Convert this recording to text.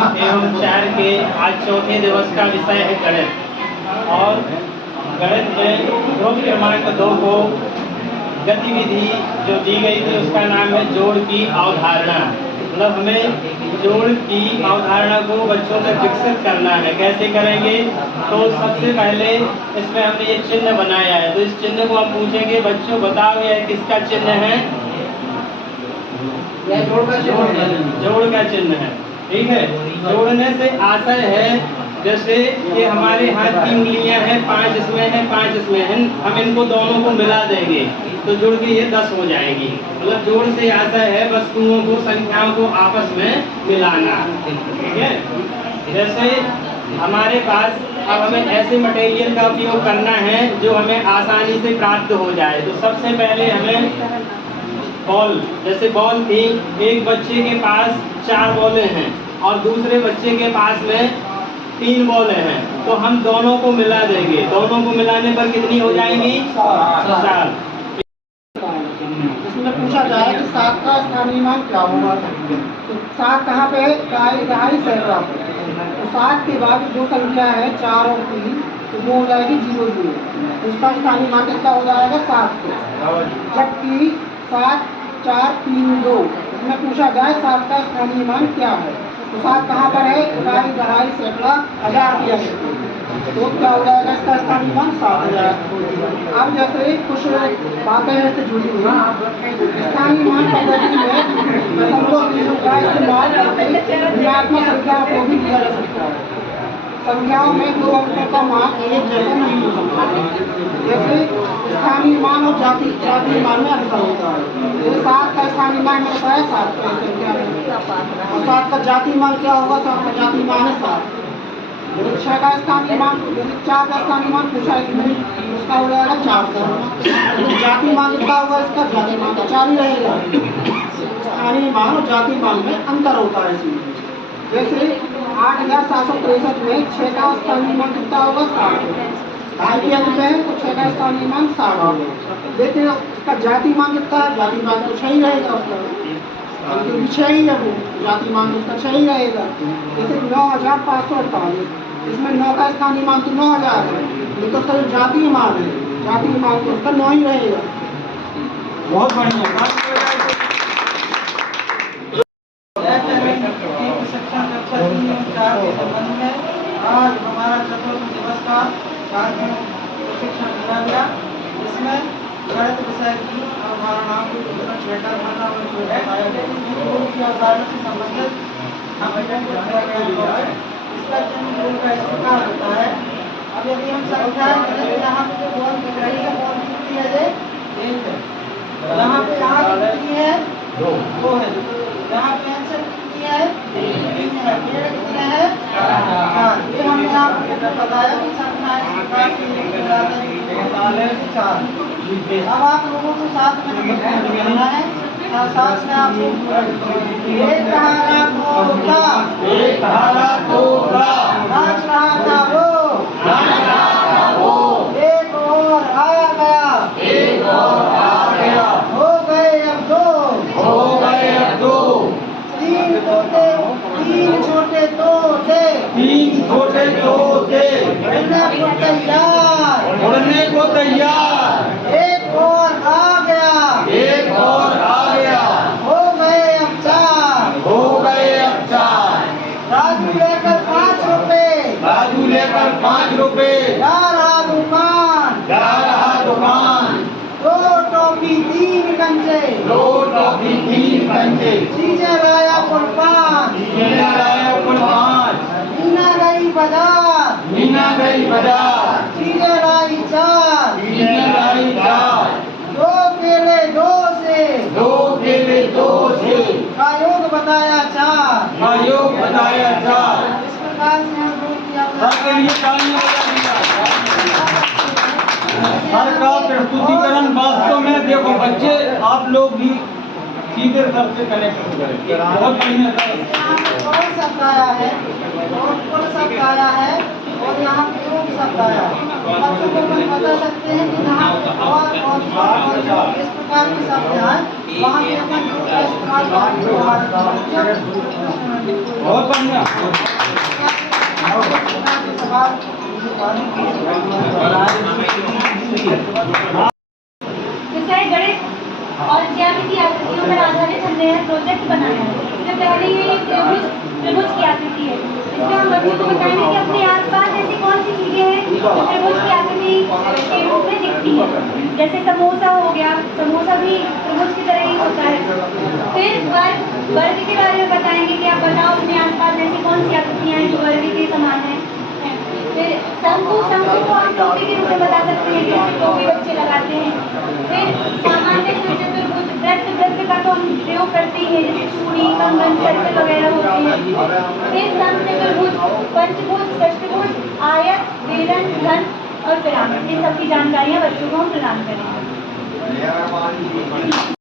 एवं 4 के आज चौथे दिवस का विषय है गणित। और गणित में ध्रुव क्रमांक 2 को गतिविधि जो दी गई थी उसका नाम है जोड़ की अवधारणा। मतलब हमें जोड़ की अवधारणा को बच्चों में विकसित करना है। कैसे करेंगे? तो सबसे पहले इसमें हमने ये चिन्ह बनाया है, तो इस चिन्ह को हम पूछेंगे बच्चों बताओ यह किसका चिन्ह है? यह जोड़ का चिन्ह है। ठीक है, जोड़ने से आशय है जैसे ये हमारे हाथ की उंगलियां हैं, 5 इसमें है 5 इसमें है, हम इनको दोनों को मिला देंगे तो जुड़ के ये 10 हो जाएगी। मतलब जोड़ से आशय है वस्तुओं को, संख्याओं को आपस में मिलाना। ठीक है, जैसे हमारे पास अब हमें ऐसे मटेरियल का उपयोग करना है जो हमें आसानी से प्राप्त हो जाए। तो सबसे पहले हमें बॉल, जैसे बॉल थी, एक बच्चे के पास 4 बॉलें हैं और दूसरे बच्चे के पास में 3 बॉलें हैं, तो हम दोनों को मिला देंगे। दोनों को मिलाने पर कितनी हो जाएंगी? 4। इसमें पूछा जाए कि 7 का स्थानीय मान क्या होगा, तो 7 कहाँ पे है? दहाई सैकड़ा पे। तो 7 के बाद जो संख्या है 4 और 3, तो वो हो जाएगी 0 0। उसका स्थानीय मान कितना हो जाएगा? 7 से। जबकि 7 4 3 2 इसमें पूछा जाए 7 का स्थानीय मान क्या है, तो 7 कहाँ पर है? इकाई, दहाई, सैकड़ा, हजार दिया है, तो क्या हो जाएगा इसका स्थानीय मान? 7000। अब जैसे कुछ बातें ऐसे जुड़ी हुई, स्थानीय मान पद्धति में दशमलव बिंदु का इस्तेमाल करके ऋणात्मक संख्याओं को भी दिया जा सकता है। संख्याओं में 2 अंकों का मान एक जैसा नहीं हो सकता। जैसे स्थानीय मान और जातीय मान में अंतर होता है। जैसे 7 का स्थानीय मान होता है 7 का संख्या में, और 7 का जातीय मान क्या होगा? 7 का जातीय मान है 7। 6 का स्थानीय मान, 4 का स्थानीय मान पूछा इसमें, उसका हो जाएगा 400। तो जातीय मान कितना होगा इसका? जातीय मान तो 4 ही रहेगा। स्थानीय मान और जातीय मान में अंतर होता है इसमें। जैसे 8763 में 6 का स्थानीय मान कितना होगा? 60। ढाई के अंक में है तो 6 का स्थानीय मान 60 होगा। देखिए उसका जातीय मान कितना है? जातीय मान तो 6 ही रहेगा उसका, क्योंकि 6 ही है वो, जातीय मान उसका 6 ही रहेगा। जैसे 9548, इसमें 9 का स्थानीय मान तो 9000 है, ये तो उसका जो जातीय मान है, जातीय मान तो उसका 9 ही रहेगा। बहुत बढ़िया। आज हमारा चतुर्थ दिवस का प्रशिक्षण दिया गया। इसमें गणित विषय की अवधारणाओं को बताया अवधारणा से संबंधित इसका जोड़ का इस प्रकार होता है। अब यदि हम संख्याएं करें, यहाँ पे जो बॉल दिख रही है, बॉल कितनी है? ये 1 है। यहाँ पे कितनी है? 2 है। यहाँ पे आंसर कितनी है? 3 है। पेड़ कितने हैं? 4। ये हमने आपको बताया कि संख्याएं इस प्रकार की 4। अब आप लोगों को साथ में करना है, साथ में आपको एक कहारा तोता, एक कहारा तोता, नाच रहा था वो, एक और आ गया, एक और आ गया, हो गए अब 2, हो गए अब 2। 3 छोटे तोते, 3 छोटे तोते उड़ने को तैयार, उड़ने को तैयार, एक और आ गया, एक और आ गया, हो गए अब 4, हो गए अब 4। राजू लेकर 5 रुपए, राजू लेकर 5 रुपए, जा रहा दुकान, जा रहा दुकान, 2 टॉफी 3 कंचे, 2 टॉफी 3 कंचे, चीजें लाया कुल 5, मीना लाया कुल 5, मीना गई बाजार, मीना गई बाजार, चीजें लाई 4, चीजें लाई 4, 2 केले 2 से, 2 केले 2 से, का योग बताया 4। का योग बताया 4। इस प्रकार से हम लोग किया सबके लिए तालियां बजा दिया। हर का प्रस्तुतिकरण वास्तव में देखो बच्चे आप लोग भी सीधे सबसे कनेक्ट करें। बहुत बढ़िया था। कौन शब्द आया है? और कौन शब्द आया है? और यहाँ योग शब्द आया। बच्चों को अपन बता सकते हैं कि जहाँ और इस प्रकार के शब्द आए वहाँ पे अपन योग का इस्तेमाल बहुत बढ़िया। विषय गणित और ज्यामिति आकृतियों पर आधारित हमने यह प्रोजेक्ट बनाया है। इससे पहले ये त्रिभुज की आकृति है। इसमें हम बच्चों को बताएंगे कि अपने आसपास ऐसी कौन सी चीजें हैं जो त्रिभुज की आकृति के रूप में दिखती है। जैसे समोसा हो गया, समोसा भी त्रिभुज की तरह ही होता है। फिर वर्ग के बारे में बताएंगे कि आप बताओ अपने आसपास ऐसी कौन सी आकृतियाँ हैं जो वर्ग के समान है। फिर शंकु को हम टोपी के रूप में बता सकते हैं, जैसे टोपी बच्चे लगाते हैं। फिर सामान्य चतुर्भुज वृत्त का तो हम प्रयोग करते ही हैं, जैसे चूड़ी, कंगन, सर्कल वगैरह होते हैं। फिर समचतुर्भुज, पंचभुज, षष्ठभुज, आयत, बेलन, घन और पिरामिड, इन सबकी जानकारियाँ बच्चों को हम प्रदान करेंगे।